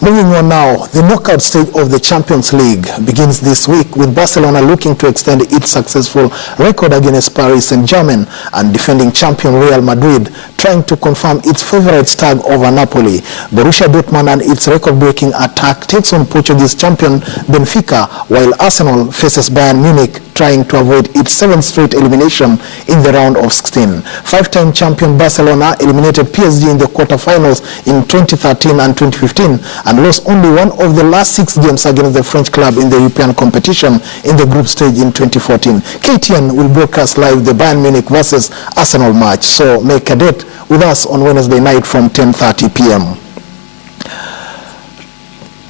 Moving on now, the knockout stage of the Champions League begins this week with Barcelona looking to extend its successful record against Paris Saint-Germain and defending champion Real Madrid trying to confirm its favorite tag over Napoli. Borussia Dortmund and its record-breaking attack takes on Portuguese champion Benfica, while Arsenal faces Bayern Munich trying to avoid its 7th straight elimination in the round of 16. Five-time champion Barcelona eliminated PSG in the quarterfinals in 2013 and 2015 and lost only one of the last 6 games against the French club in the European competition in the group stage in 2014. KTN will broadcast live the Bayern Munich versus Arsenal match, so make a date with us on Wednesday night from 10:30 p.m.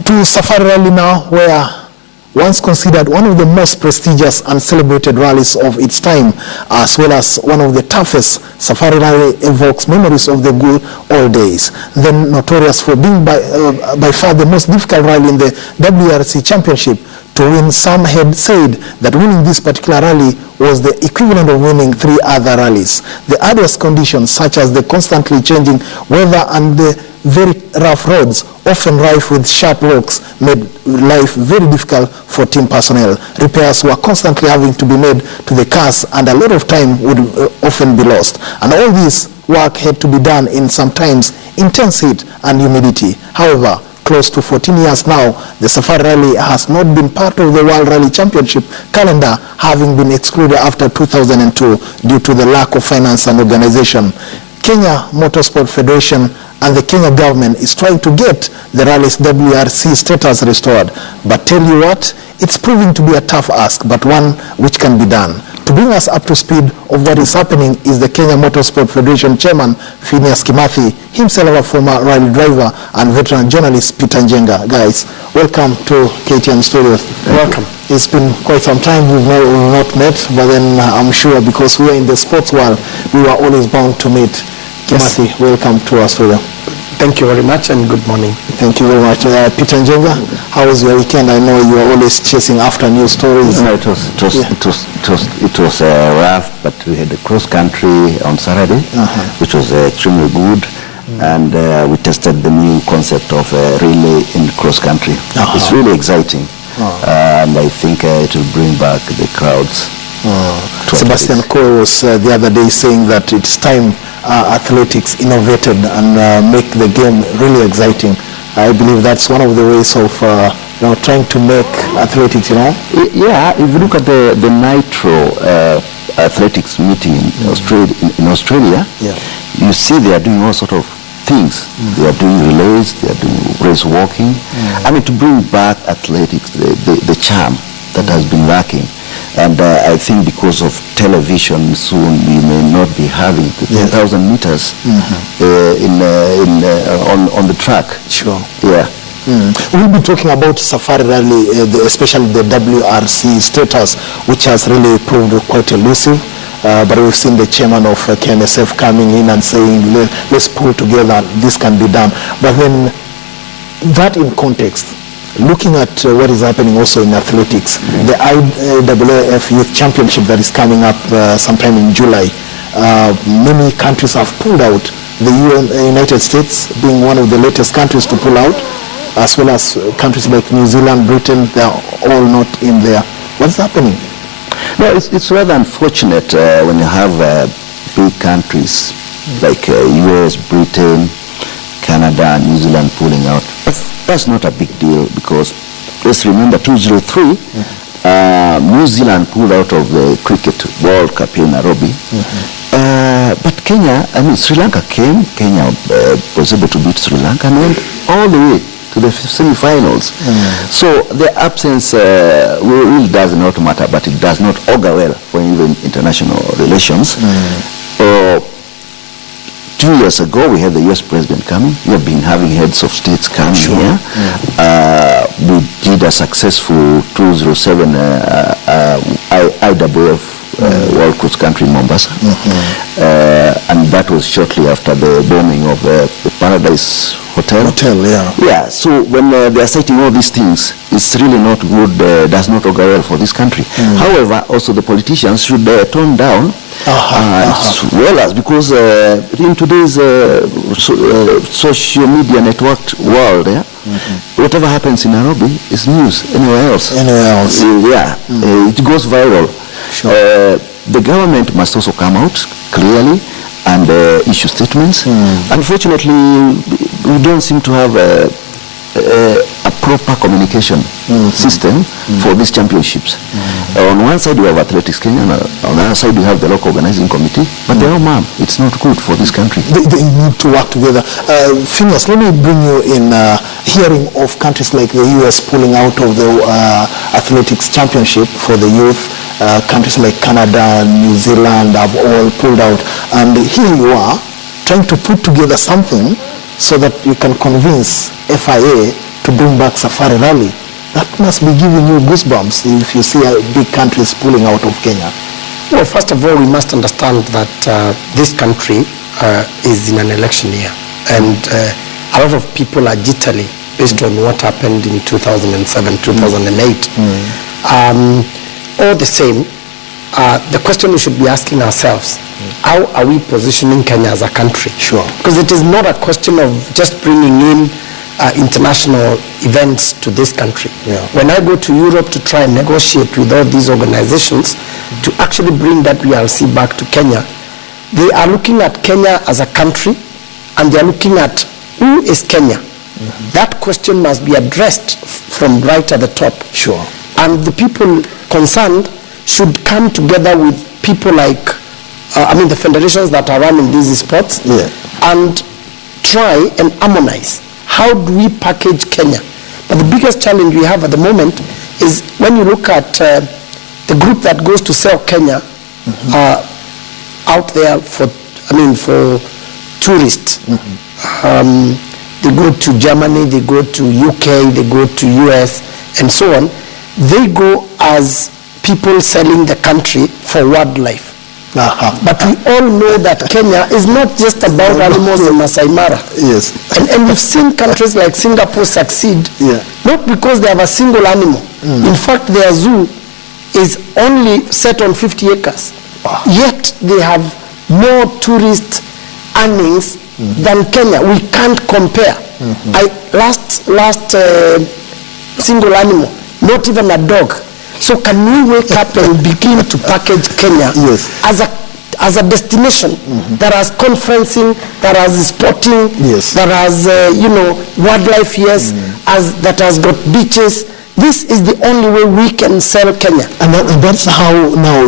To Safari Rally now, where once considered one of the most prestigious and celebrated rallies of its time, as well as one of the toughest, Safari Rally evokes memories of the good old days. Then notorious for being by far the most difficult rally in the WRC Championship to win, some had said that winning this particular rally was the equivalent of winning 3 other rallies. The adverse conditions, such as the constantly changing weather and the very rough roads, often rife with sharp rocks, made life very difficult for team personnel. Repairs were constantly having to be made to the cars, and a lot of time would often be lost. And all this work had to be done in sometimes intense heat and humidity. However, close to 14 years now, the Safari Rally has not been part of the World Rally Championship calendar, having been excluded after 2002 due to the lack of finance and organization. Kenya Motorsport Federation and the Kenya government is trying to get the rally's WRC status restored. But tell you what, it's proving to be a tough ask, but one which can be done. To bring us up to speed of what is happening is the Kenya Motorsport Federation Chairman, Phineas Kimathi, himself a former rally driver and veteran journalist, Peter Njenga. Guys, welcome to KTN Studios. Welcome. It's been quite some time we've not met, but then I'm sure because we are in the sports world, we were always bound to meet. Kimathi, yes. Welcome to our studio. Thank you very much and good morning. Thank you very much. Peter Njenga, how was your weekend? I know you are always chasing after new stories. No, it was rough, but we had a cross country on Saturday, which was extremely good. And we tested the new concept of relay in cross country. It's really exciting. And I think it will bring back the crowds. Sebastian Coe was the other day saying that it's time athletics innovated and make the game really exciting. I believe that's one of the ways of trying to make athletics, Yeah, if you look at the Nitro athletics meeting in Australia, you see they are doing all sort of things. They are doing relays, they are doing race walking. I mean, to bring back athletics, the charm that has been lacking. And I think because of television, soon we may not be having the 10,000 meters on the track. Sure. Yeah. We'll be talking about Safari Rally, especially the WRC status, which has really proved quite elusive. But we've seen the chairman of KNSF coming in and saying, let's pull together, this can be done. But then that in context, looking at what is happening also in athletics, the IAAF Youth Championship that is coming up sometime in July, many countries have pulled out, the United States being one of the latest countries to pull out, as well as countries like New Zealand, Britain, they are all not in there. What's happening? No, it's rather unfortunate when you have big countries like US, Britain, Canada, and New Zealand pulling out. That's not a big deal because let's remember 2003, New Zealand pulled out of the Cricket World Cup in Nairobi. But Kenya, Sri Lanka came, Kenya was able to beat Sri Lanka and went all the way to the semi-finals. So the absence really does not matter, but it does not augur well for even international relations. 2 years ago, we had the U.S. president coming. We have been having heads of states coming here. We did a successful 2007 IAAF World Cross Country in Mombasa. And that was shortly after the bombing of the Paradise Hotel. Yeah, so when they are citing all these things, it's really not good, does not augur well for this country. However, also the politicians should tone down as well as, because in today's social media networked world, Whatever happens in Nairobi is news anywhere else. It goes viral. Sure. The government must also come out clearly and issue statements. Unfortunately, we don't seem to have a proper communication system for these championships. On one side we have Athletics Kenya, and on the other side we have the local organizing committee, but they're all ma'am. It's not good for this country. They need to work together. Phineas, let me bring you in. Hearing of countries like the US pulling out of the athletics championship for the youth, countries like Canada, New Zealand have all pulled out, and here you are trying to put together something so that you can convince FIA to bring back Safari Rally. That must be giving you goosebumps if you see big countries pulling out of Kenya. Well, first of all, we must understand that this country is in an election year, and a lot of people are jittery based on what happened in 2007, 2008. All the same, the question we should be asking ourselves, how are we positioning Kenya as a country? Sure. Because it is not a question of just bringing in international events to this country. Yeah. When I go to Europe to try and negotiate with all these organizations to actually bring that WRC back to Kenya, they are looking at Kenya as a country, and they are looking at who is Kenya. That question must be addressed from right at the top. Sure. And the people concerned should come together with people like, the federations that are running these sports, and try and harmonize. How do we package Kenya? But the biggest challenge we have at the moment is when you look at the group that goes to sell Kenya out there for tourists. They go to Germany, they go to UK, they go to US, and so on. They go as people selling the country for wildlife. But we all know that Kenya is not just about animals in Masai Mara. Yes. And we've seen countries like Singapore succeed, not because they have a single animal. In fact, their zoo is only set on 50 acres. Yet they have more tourist earnings than Kenya. We can't compare. Last single animal, not even a dog. So can we wake up and begin to package Kenya as a destination that has conferencing, that has sporting, that has wildlife, that has got beaches. This is the only way we can sell Kenya. And that's how now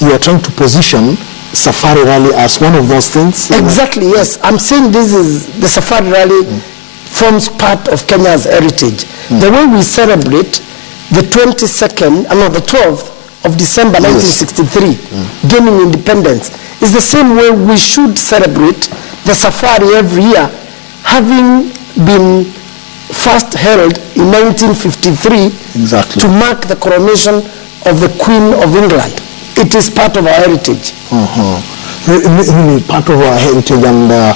you are trying to position Safari Rally as one of those things? Exactly, yes. I'm saying this is the Safari Rally forms part of Kenya's heritage. The way we celebrate the 12th of December 1963, gaining independence, is the same way we should celebrate the safari every year, having been first held in 1953 to mark the coronation of the Queen of England. It is part of our heritage. Really part of our heritage, and a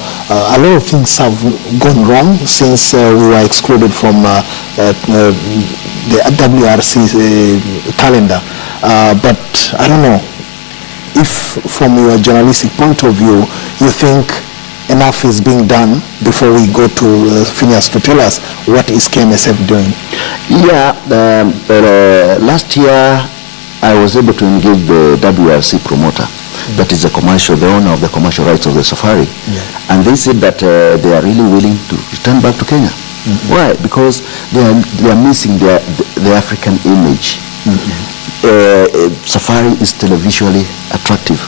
lot of things have gone wrong since we were excluded from the WRC calendar. But I don't know if from your journalistic point of view you think enough is being done before we go to Phineas to tell us what is KNSF doing. Last year I was able to engage the WRC promoter. That is the owner of the commercial rights of the safari. And they said that they are really willing to return back to Kenya. Why? Because they are missing the African image. Safari is still visually attractive.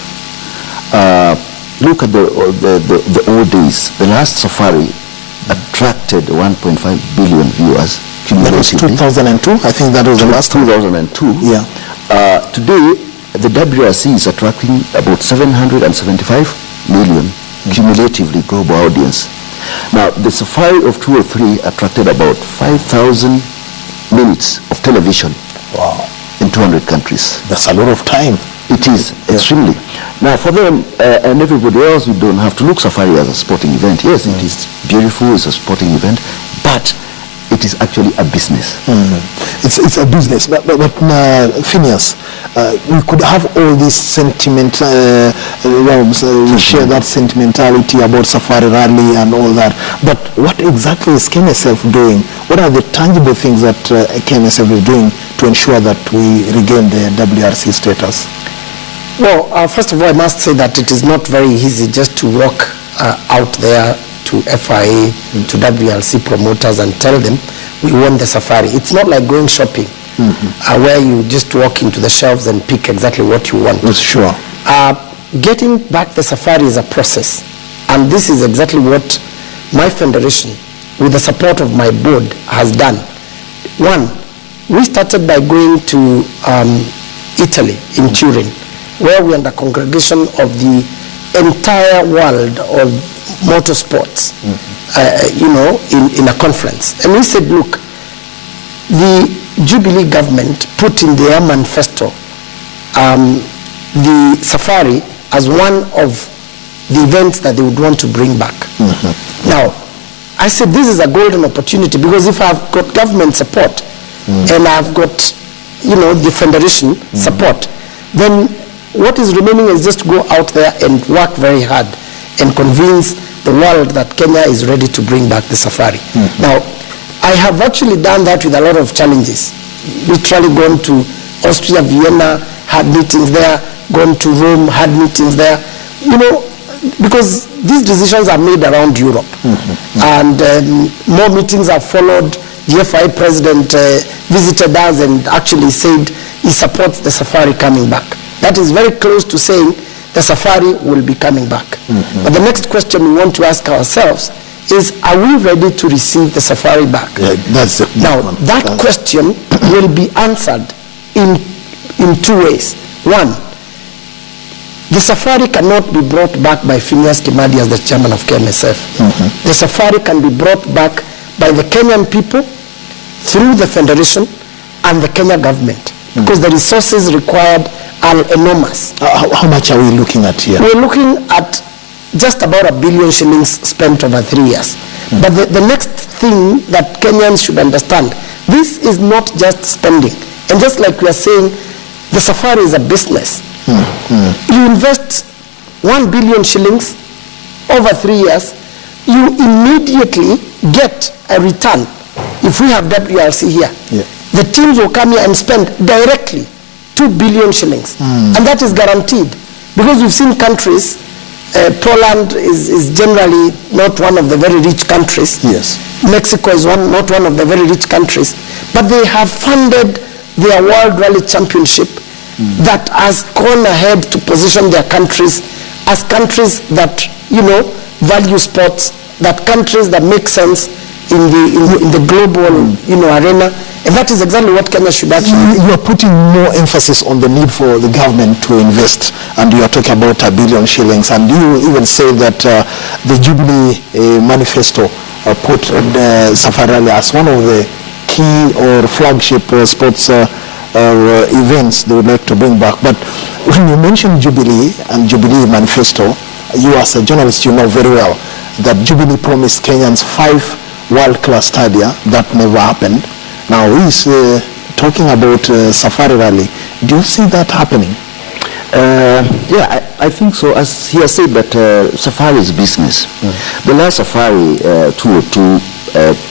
Look at the old days. The last safari attracted 1.5 billion viewers. That was 2002. I think that was the last 2002. Today, the WRC is attracting about 775 million cumulatively global audience. Now, the Safari of 203 attracted about 5,000 minutes of television in 200 countries. That's a lot of time. It is, extremely. Now, for them and everybody else, we don't have to look Safari as a sporting event. Yes, it is beautiful, it's a sporting event, but it is actually a business. It's a business, but Phineas, we could have all this sentiment, we share that sentimentality about Safari Rally and all that, but what exactly is KNSF doing? What are the tangible things that KNSF is doing to ensure that we regain the WRC status? Well, first of all, I must say that it is not very easy just to walk out there to FIA, to WRC promoters and tell them we want the safari. It's not like going shopping, where you just walk into the shelves and pick exactly what you want. Sure. Getting back the safari is a process, and this is exactly what my federation, with the support of my board, has done. One, we started by going to Italy, in Turin, where we are the congregation of the entire world of motorsports, in a conference. And we said, look, the Jubilee government put in their manifesto the safari as one of the events that they would want to bring back. Now, I said this is a golden opportunity, because if I've got government support and I've got, the federation support, then what is remaining is just to go out there and work very hard and convince the world that Kenya is ready to bring back the safari. Now, I have actually done that with a lot of challenges. Literally gone to Austria, Vienna, had meetings there, gone to Rome, had meetings there, because these decisions are made around Europe. And more meetings have followed. The FIA president visited us and actually said he supports the safari coming back. That is very close to saying the safari will be coming back. But the next question we want to ask ourselves is, are we ready to receive the safari back? Yeah, that's the now, that question will be answered in two ways. One, the safari cannot be brought back by Phineas Kimadi as the chairman of KNSF. The safari can be brought back by the Kenyan people through the federation and the Kenya government, because the resources required are enormous. How much are we looking at here? We're looking at just about R1 billion spent over 3 years. But the next thing that Kenyans should understand, this is not just spending. And just like we are saying, the safari is a business. You invest 1 billion shillings over 3 years, you immediately get a return. If we have WRC here, the teams will come here and spend directly 2 billion shillings. And that is guaranteed, because we've seen countries, Poland is generally not one of the very rich countries. Yes. Mexico is not one of the very rich countries, but they have funded their World Rally Championship that has gone ahead to position their countries as countries that, value sports, that countries that make sense in the global, arena. And that is exactly what Kenya should actually do. You are putting more emphasis on the need for the government to invest, and you are talking about R1 billion shillings, and you even say that the Jubilee manifesto put the Safari Rally as one of the key or flagship sports events they would like to bring back. But when you mention Jubilee and Jubilee manifesto, you as a journalist, you know very well that Jubilee promised Kenyans 5 world-class stadia. That never happened. Now he's talking about Safari Rally. Do you see that happening? Yeah, I think so. As he has said, that safari is business. The last safari 202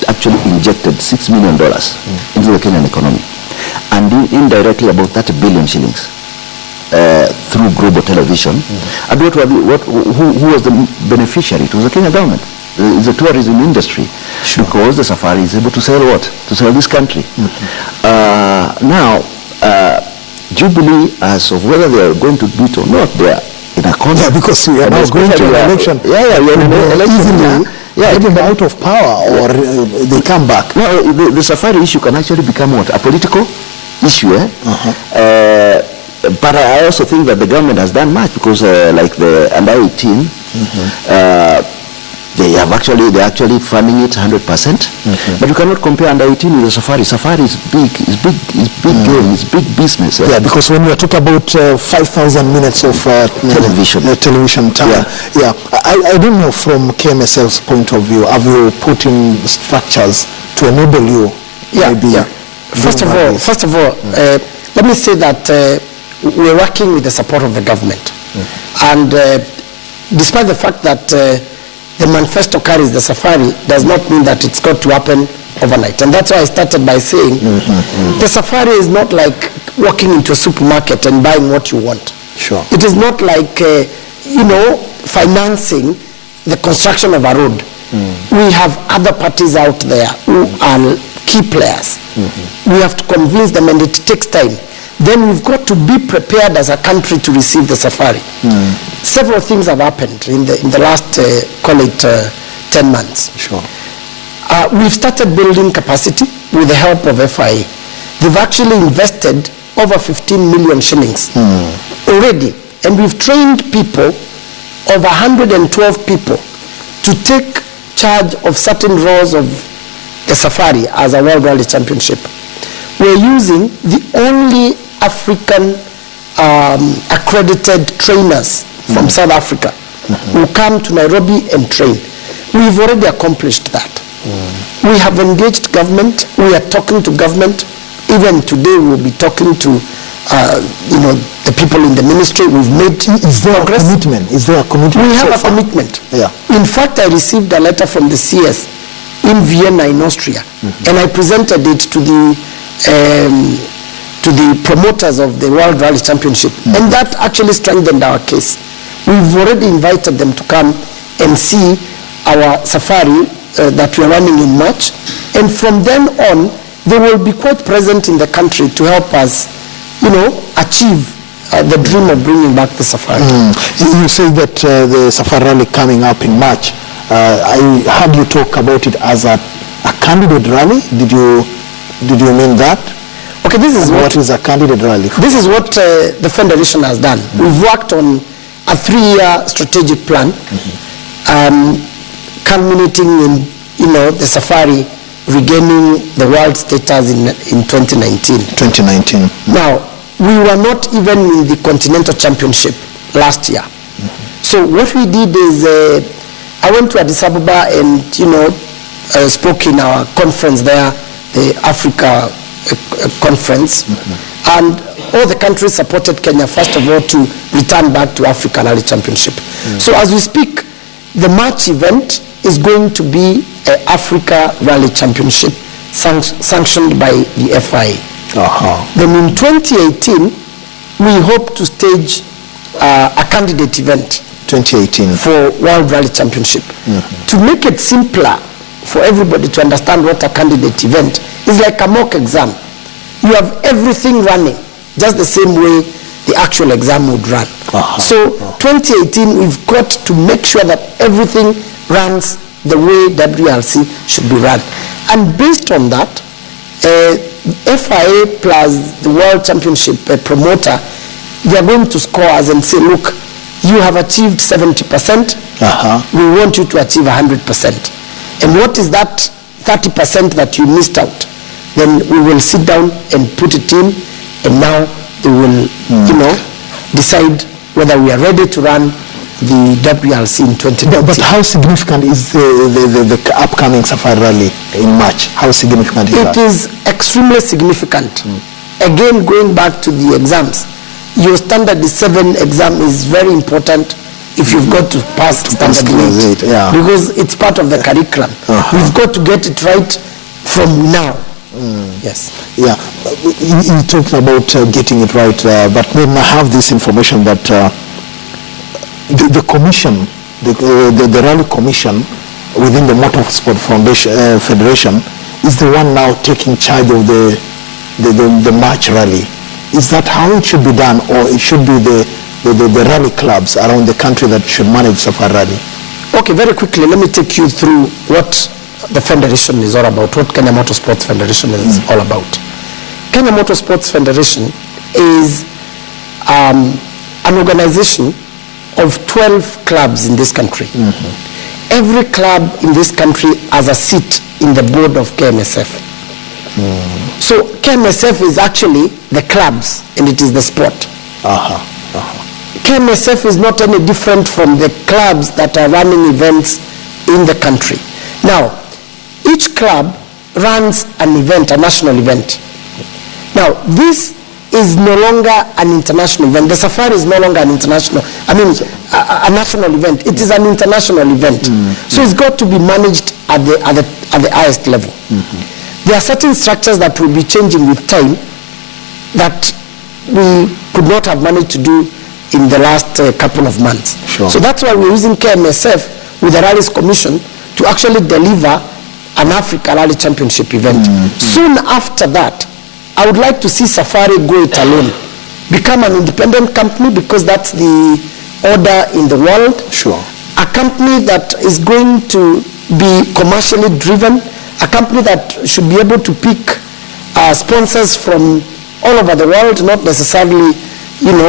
actually injected $6 million into the Kenyan economy, and indirectly about 30 billion shillings through global television. And who was the beneficiary? It was the Kenya government. It's the tourism industry, because the safari is able to sell what? To sell this country. Now, Jubilee, as of whether they are going to do it or not, they are in a contract. Yeah, because we are now going to an election. We are in an election. Getting out of power, or they come back. No, the safari issue can actually become what? A political issue, but I also think that the government has done much, because like the under 18, they're actually funding it 100%. But you cannot compare under 18 with the Safari. Safari is big game, it's big business. Yeah, because when we talk about 5,000 minutes of television time, I don't know from KMSL's point of view, have you put in structures to enable you? First of all, let me say that we're working with the support of the government. And despite the fact that the manifesto carries the Safari, does not mean that it's got to happen overnight. And that's why I started by saying the Safari is not like walking into a supermarket and buying what you want. Sure. It is not like, financing the construction of a road. We have other parties out there who are key players. We have to convince them, and it takes time. Then we've got to be prepared as a country to receive the Safari. Several things have happened in the last, call it 10 months. Sure. We've started building capacity with the help of FIA. They've actually invested over 15 million shillings already. And we've trained people, over 112 people, to take charge of certain roles of the Safari as a World Rally Championship. We're using the only African accredited trainers from South Africa who come to Nairobi and train. We've already accomplished that. We have engaged government. We are talking to government. Even today we'll be talking to the people in the ministry. We've made progress. Is there a commitment? We have a commitment. Yeah. In fact, I received a letter from the CS in Vienna, in Austria, and I presented it to the promoters of the World Rally Championship, and that actually strengthened our case. We've already invited them to come and see our Safari that we're running in March, and from then on, they will be quite present in the country to help us, achieve the dream of bringing back the Safari. You say that the Safari Rally coming up in March. I heard you talk about it as a candidate rally. Did you mean that? Okay, this is what is a candidate rally? This is what the Federation has done. We've worked on a 3-year strategic plan, culminating in the Safari regaining the world status in 2019. 2019. Now, we were not even in the Continental Championship last year. So what we did is, I went to Addis Ababa and spoke in our conference there, the Africa conference, and all the countries supported Kenya, first of all, to return back to Africa Rally Championship. So as we speak, the March event is going to be an Africa Rally Championship sanctioned by the FIA. Then in 2018, we hope to stage a candidate event 2018 for World Rally Championship. To make it simpler for everybody to understand what a candidate event is, like a mock exam. You have everything running just the same way the actual exam would run. So 2018, we've got to make sure that everything runs the way WRC should be run. And based on that, FIA plus the World Championship promoter, they are going to score us and say, look, you have achieved 70%, we want you to achieve 100%. And what is that 30% that you missed out? Then we will sit down and put it in, and now they will, decide whether we are ready to run the WRC in 2020. But how significant is the upcoming Safari Rally in March? How significant is that? It is extremely significant. Again, going back to the exams, your standard 7 exam is very important if you've got to pass standard 8, because it's part of the curriculum. We've got to get it right from now. Yes. Yeah, you talked about getting it right, but then I have this information that the commission, the Rally Commission within the Motorsport Foundation Federation is the one now taking charge of the March Rally. Is that how it should be done, or it should be the rally clubs around the country that should manage Safari Rally? Okay, very quickly, let me take you through what the Federation is all about, what Kenya Motorsports Federation is all about. Kenya Motorsports Federation is an organization of 12 clubs in this country. every club in this country has a seat in the board of KMSF. So KMSF is actually the clubs and it is the sport. KMSF is not any different from the clubs that are running events in the country. Now, each club runs an event, a national event. Now, this is no longer an international event. The safari is no longer an international, a national event. It is an international event. So it's got to be managed at the highest level. There are certain structures that will be changing with time that we could not have managed to do in the last couple of months. Sure. So that's why we're using KMSF with the Rallies Commission to actually deliver an Africa Rally Championship event. Soon after that, I would like to see Safari go it alone, become an independent company, because that's the order in the world. Sure. A company that is going to be commercially driven, a company that should be able to pick sponsors from all over the world, not necessarily,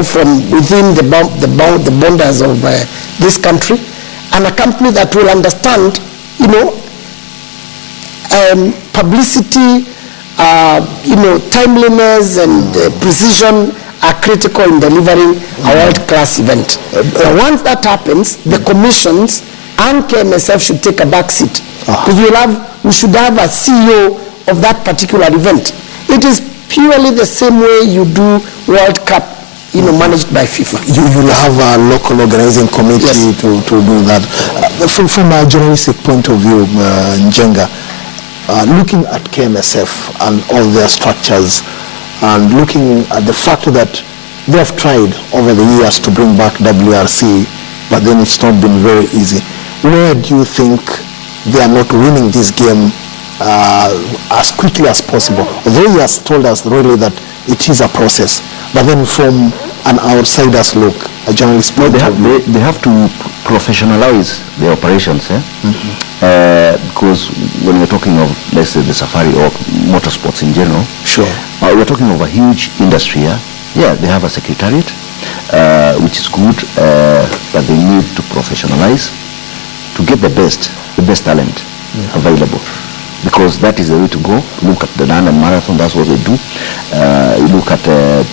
from within the borders of this country, and a company that will understand, publicity, timeliness and precision are critical in delivering a world-class event. Once that happens, the commissions and KMSF should take a back seat, because we should have a CEO of that particular event. It is purely the same way you do World Cup, managed by FIFA. You'll have a local organizing committee. Yes. to do that. From a journalistic point of view, Njenga, looking at KMSF and all their structures, and looking at the fact that they have tried over the years to bring back WRC, but then it's not been very easy. Where do you think they are not winning this game as quickly as possible? Although he has told us really that it is a process, but then from an outsider's look, a journalist point of view, they have to professionalize their operations, because when we're talking of, let's say, the safari or motorsports in general, sure, we're talking of a huge industry here. Yeah, they have a secretariat, which is good, but they need to professionalize to get the best talent available, because that is the way to go. Look at the London Marathon, that's what they do. You look at the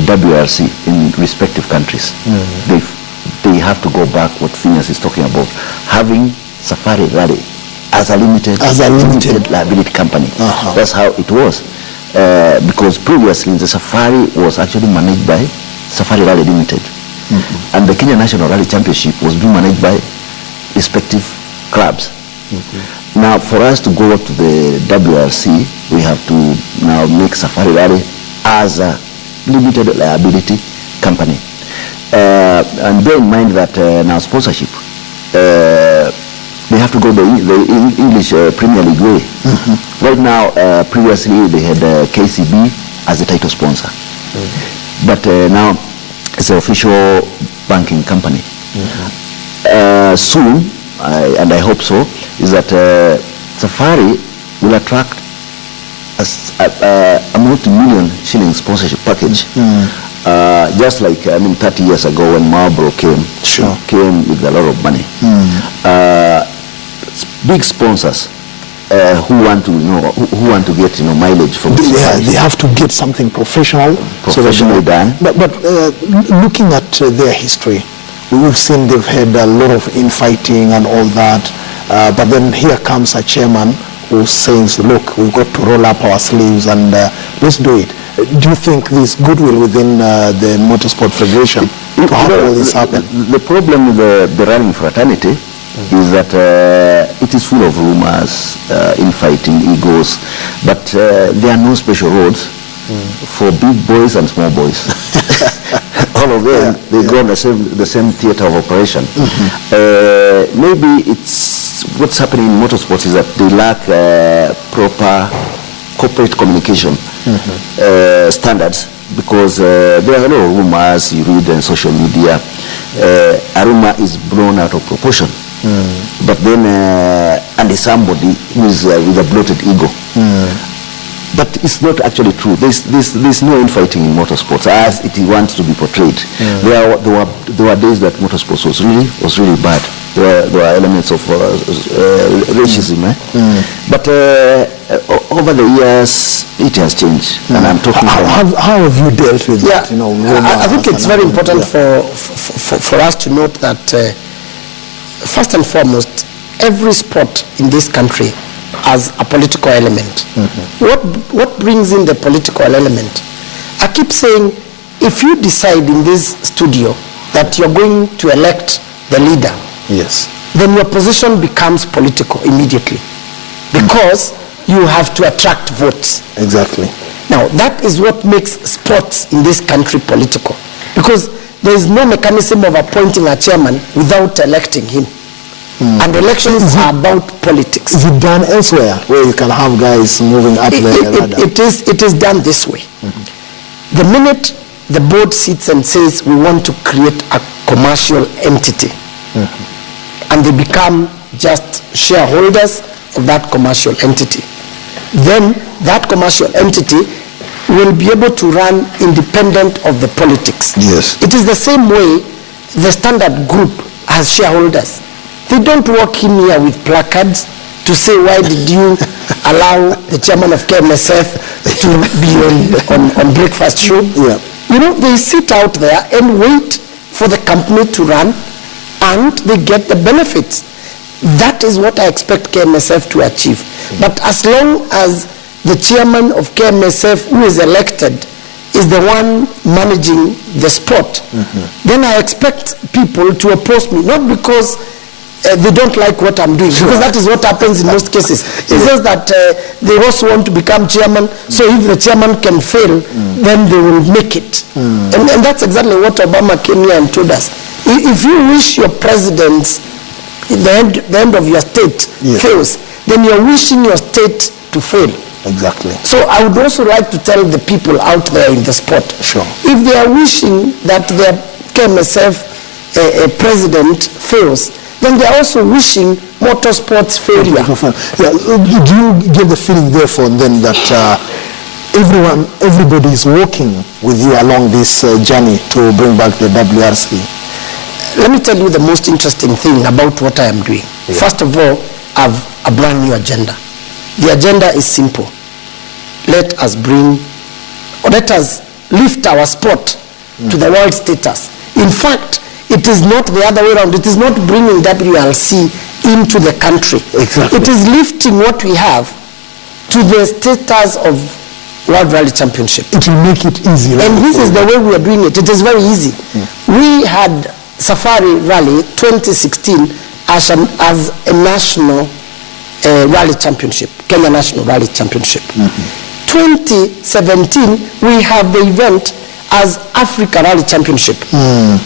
WRC in respective countries. They have to go back what Phineas is talking about, having Safari Rally as a limited liability company. That's how it was, because previously the Safari was actually managed by Safari Rally Limited, and the Kenya National Rally Championship was being managed by respective clubs. Now, for us to go to the WRC, we have to now make Safari Rally as a limited liability company. And bear in mind that now sponsorship, they have to go the English Premier League way. Right now, previously they had KCB as the title sponsor, but now it's an official banking company. Soon, and I hope so, is that Safari will attract a multi-million shilling sponsorship package, just like 30 years ago when Marlboro came with a lot of money. Big sponsors who want to get mileage from Safari. They have to get something professionally done. But looking at their history, we've seen they've had a lot of infighting and all that, but then here comes a chairman who says, look, we've got to roll up our sleeves and let's do it. Do you think there's goodwill within the Motorsport Federation to have all this happen? The problem with the running fraternity is that it is full of rumors, infighting, egos, but there are no special roads for big boys and small boys. All of them, they go on the same theater of operation. Maybe it's what's happening in motorsports is that they lack proper corporate communication standards, because there are a lot of rumors you read on social media. A rumor is blown out of proportion, but then and it's somebody who is with a bloated ego. But it's not actually true. There's no infighting in motorsports as it wants to be portrayed. There were days that motorsports was really bad. There were elements of racism. But over the years, it has changed. And I'm talking how have you dealt with that? You know, I think it's very important for us to note that first and foremost, every sport in this country has a political element. What brings in the political element? I keep saying, if you decide in this studio that you're going to elect the leader, yes, then your position becomes political immediately, because you have to attract votes. Exactly. Now, that is what makes sports in this country political, because there is no mechanism of appointing a chairman without electing him. And elections are about politics. Is it done elsewhere where you can have guys moving up the ladder? It is done this way. The minute the board sits and says we want to create a commercial entity, and they become just shareholders of that commercial entity, then that commercial entity will be able to run independent of the politics. Yes. It is the same way the Standard Group has shareholders. They don't walk in here with placards to say, why did you allow the chairman of KMSF to be on breakfast show? Yeah. You know, they sit out there and wait for the company to run, and they get the benefits. That is what I expect KMSF to achieve. But as long as the chairman of KMSF, who is elected, is the one managing the sport, then I expect people to oppose me, not because they don't like what I'm doing, because that is what happens in most cases. It's just that they also want to become chairman, so if the chairman can fail, then they will make it. And that's exactly what Obama came here and told us. If you wish your president, the end of your state fails, then you're wishing your state to fail. Exactly. So I would also like to tell the people out there in the sport, if they are wishing that their KMSF president fails, then they are also wishing motorsports failure. Do you get the feeling, therefore, then that everybody is working with you along this journey to bring back the WRC? Let me tell you the most interesting thing about what I am doing. First of all, I have a brand new agenda. The agenda is simple. Let us lift our sport to the world status. In fact, it is not the other way around. It is not bringing WRC into the country. Exactly. It is lifting what we have to the status of World Rally Championship. It will make it easy. And this is the way we are doing it. It is very easy. We had Safari Rally 2016 as a national rally championship, Kenya National Rally Championship. 2017, we have the event as Africa Rally Championship.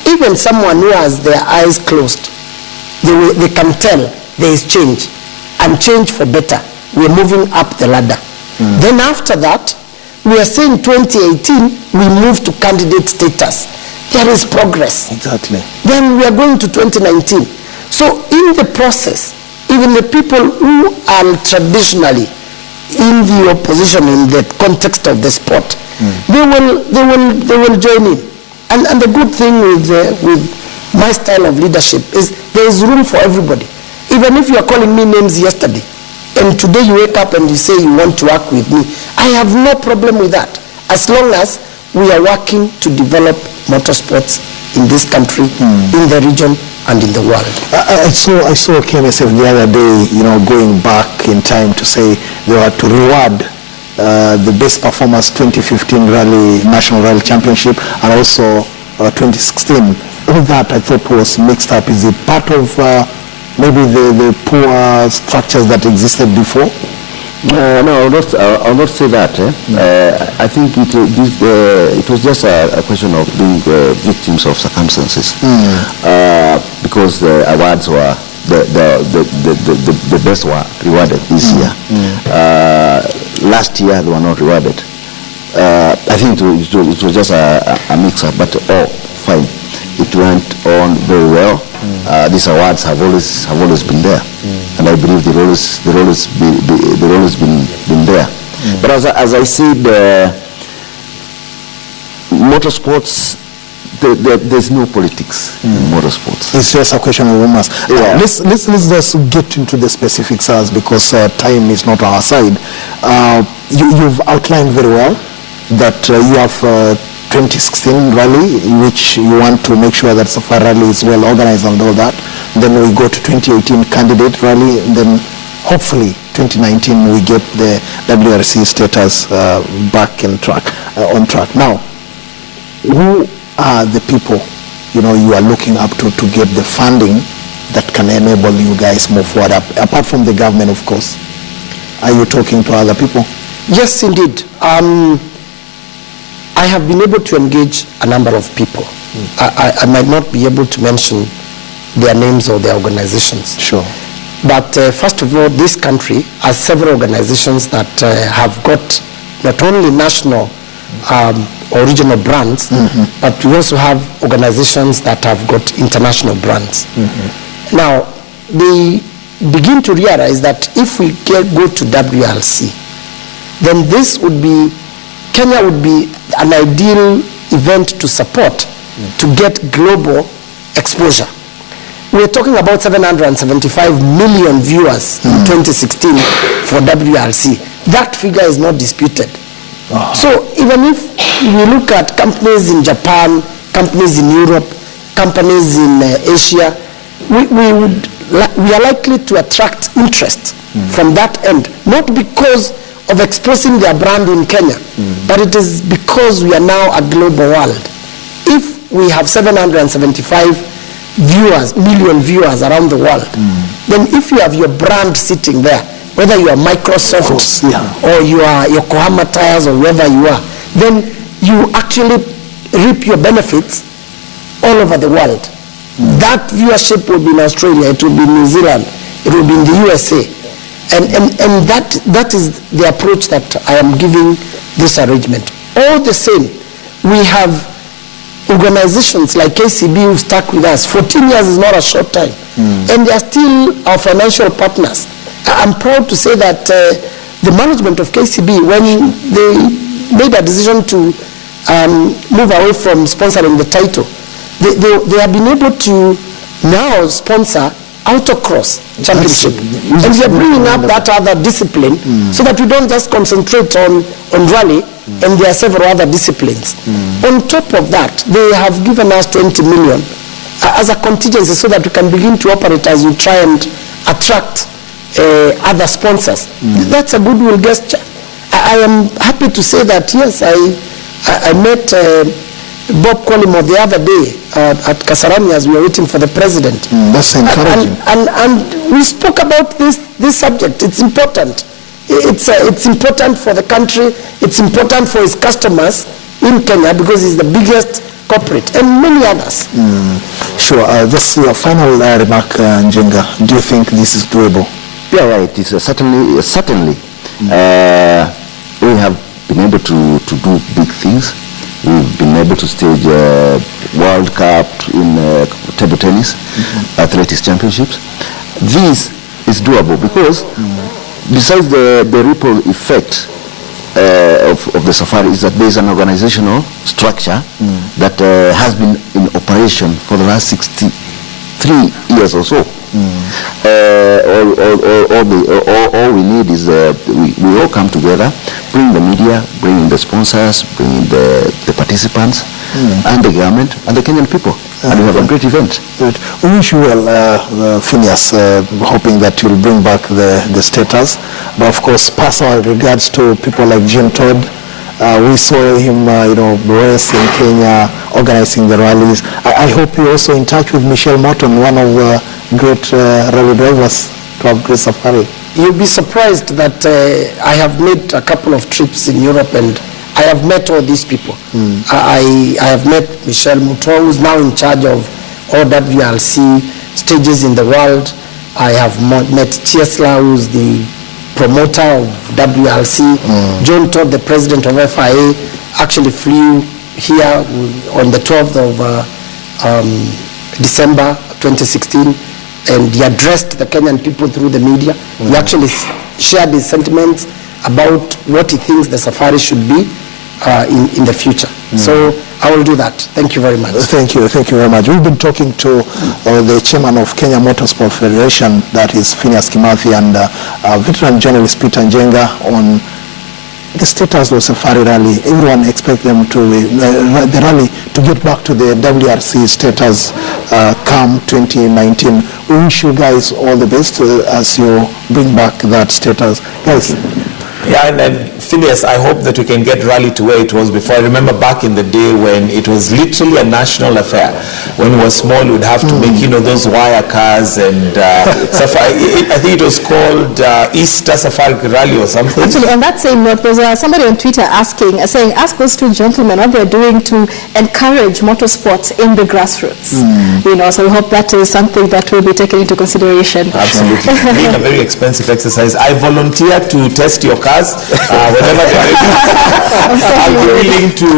Even someone who has their eyes closed, they can tell there is change, and change for better. We're moving up the ladder. Then after that, we are saying 2018, we move to candidate status. There is progress. Exactly. Then we are going to 2019. So in the process, even the people who are traditionally in the opposition in the context of the sport, they will join in. And the good thing with my style of leadership is there is room for everybody. Even if you are calling me names yesterday, and today you wake up and you say you want to work with me, I have no problem with that, as long as we are working to develop motorsports in this country, in the region, and in the world. I saw KMSF the other day, going back in time to say they were to reward the best performers 2015 National Rally Championship, and also 2016. All that I thought was mixed up. Is it part of maybe the poor structures that existed before? No, I'll not say that. I think it was just a question of being victims of circumstances, because the awards were the best were rewarded this year. Last year they were not rewarded. I think it was just a mix-up, but fine. It went on very well. These awards have always been there, and I believe they've always been there. But as I said, motorsports there's no politics in motorsports. It's just a question of rumors. Yeah. Let's just get into the specifics because time is not our side. You've outlined very well that you have 2016 rally, in which you want to make sure that Safari rally is well organized and all that. Then we go to 2018 candidate rally, and then hopefully 2019 we get the WRC status back on track. Now, who are the people you are looking up to get the funding that can enable you guys move forward, apart from the government, of course? Are you talking to other people? Yes, indeed. I have been able to engage a number of people. I might not be able to mention their names or their organizations. Sure. But first of all, this country has several organizations that have got not only national or regional brands, but we also have organizations that have got international brands. Now, they begin to realize that if we go to WRC, then Kenya would be an ideal event to support to get global exposure. We're talking about 775 million viewers in 2016 for WRC. That figure is not disputed. So even if we look at companies in Japan, companies in Europe, companies in Asia, we are likely to attract interest from that end, not because of exposing their brand in Kenya, but it is because we are now a global world. If we have 775 million viewers around the world, then if you have your brand sitting there, whether you are Microsoft or you are Yokohama Tires or wherever you are, then you actually reap your benefits all over the world. That viewership will be in Australia, it will be in New Zealand, it will be in the USA. And that is the approach that I am giving this arrangement. All the same, we have organizations like KCB who stuck with us. 14 years is not a short time. And they are still our financial partners. I'm proud to say that the management of KCB, when they made a decision to move away from sponsoring the title, they have been able to now sponsor autocross championship. And we are bringing up that other discipline so that we don't just concentrate on rally, and there are several other disciplines. On top of that, they have given us 20 million as a contingency so that we can begin to operate as we try and attract other sponsors. That's a goodwill gesture. I am happy to say that, yes, I met Bob Colimo the other day at Kasarani as we were waiting for the president. That's encouraging. And we spoke about this subject. It's important. It's important for the country. It's important for his customers in Kenya because he's the biggest corporate, and many others. Sure. Just your final remark, Njenga. Do you think this is doable? Yeah, right. It's certainly. We have been able to do big things. We've been able to stage World Cup in table tennis, athletics championships. This is doable because besides the ripple effect of the safari is that there is an organizational structure that has been in operation for the last 63 years or so. All we need is we all come together, bring the media, bring the sponsors, bring the participants, and the government and the Kenyan people, and we have a great event. Good. We wish you well, Phineas, hoping that you'll bring back the status. But of course, personal regards to people like Jim Todd. We saw him, race in Kenya, organizing the rallies. I hope you're also in touch with Michelle Morton, one of the great rally drivers to have great safari. You'll be surprised that I have made a couple of trips in Europe, and I have met all these people. I have met Michelle Muto, who's now in charge of all WRC stages in the world. I have met Chiesla, who's the promoter of WRC. John Todd, the president of FIA, actually flew here on the 12th of December 2016, and he addressed the Kenyan people through the media. He actually shared his sentiments about what he thinks the safari should be. in the future. So I will do that. Thank you very much. Thank you very much. We've been talking to the chairman of Kenya Motorsport Federation, that is Phineas Kimathi, and veteran journalist Peter Njenga on the status of Safari Rally. Everyone expects them to the rally to get back to the WRC status come 2019. We wish you guys all the best as you bring back that status, guys. Yeah, and Phineas, I hope that we can get rally to where it was before. I remember back in the day when it was literally a national affair. When we were small, we'd have to make, those wire cars and Safari. I think it was called Easter Safari Rally or something. Actually, on that same note, there was somebody on Twitter saying, ask those two gentlemen what they're doing to encourage motorsports in the grassroots. So we hope that is something that will be taken into consideration. Absolutely. Being a very expensive exercise. I volunteer to test your cars. Whenever they're ready, I'll be willing to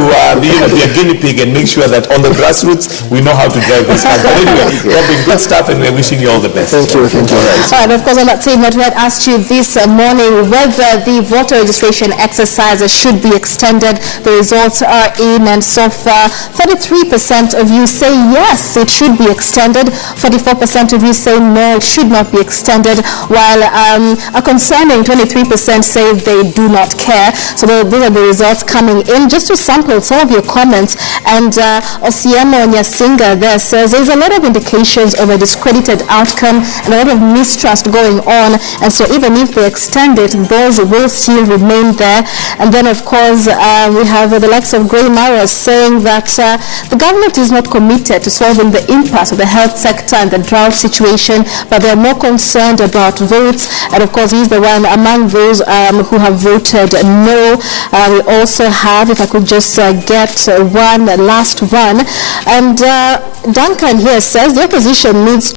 be a guinea pig and make sure that on the grassroots we know how to drive this car. But anyway, you've been good stuff, and we're wishing you all the best. Thank you. All right, of course, on that same note, we had asked you this morning whether the voter registration exercises should be extended. The results are in, and so far, 33% of you say yes, it should be extended. 44% of you say no, it should not be extended, while a concerning 23% say they do not care. So those are the results coming in. Just to sample some of your comments, and Osiemo Nyasinga there says there's a lot of indications of a discredited outcome and a lot of mistrust going on, and so even if they extend it, those will still remain there. And then of course we have the likes of Grey Maras saying that the government is not committed to solving the impact of the health sector and the drought situation, but they're more concerned about votes. And of course he's the one among those who have voted no. We also have, if I could just get one last one, and Duncan here says the opposition needs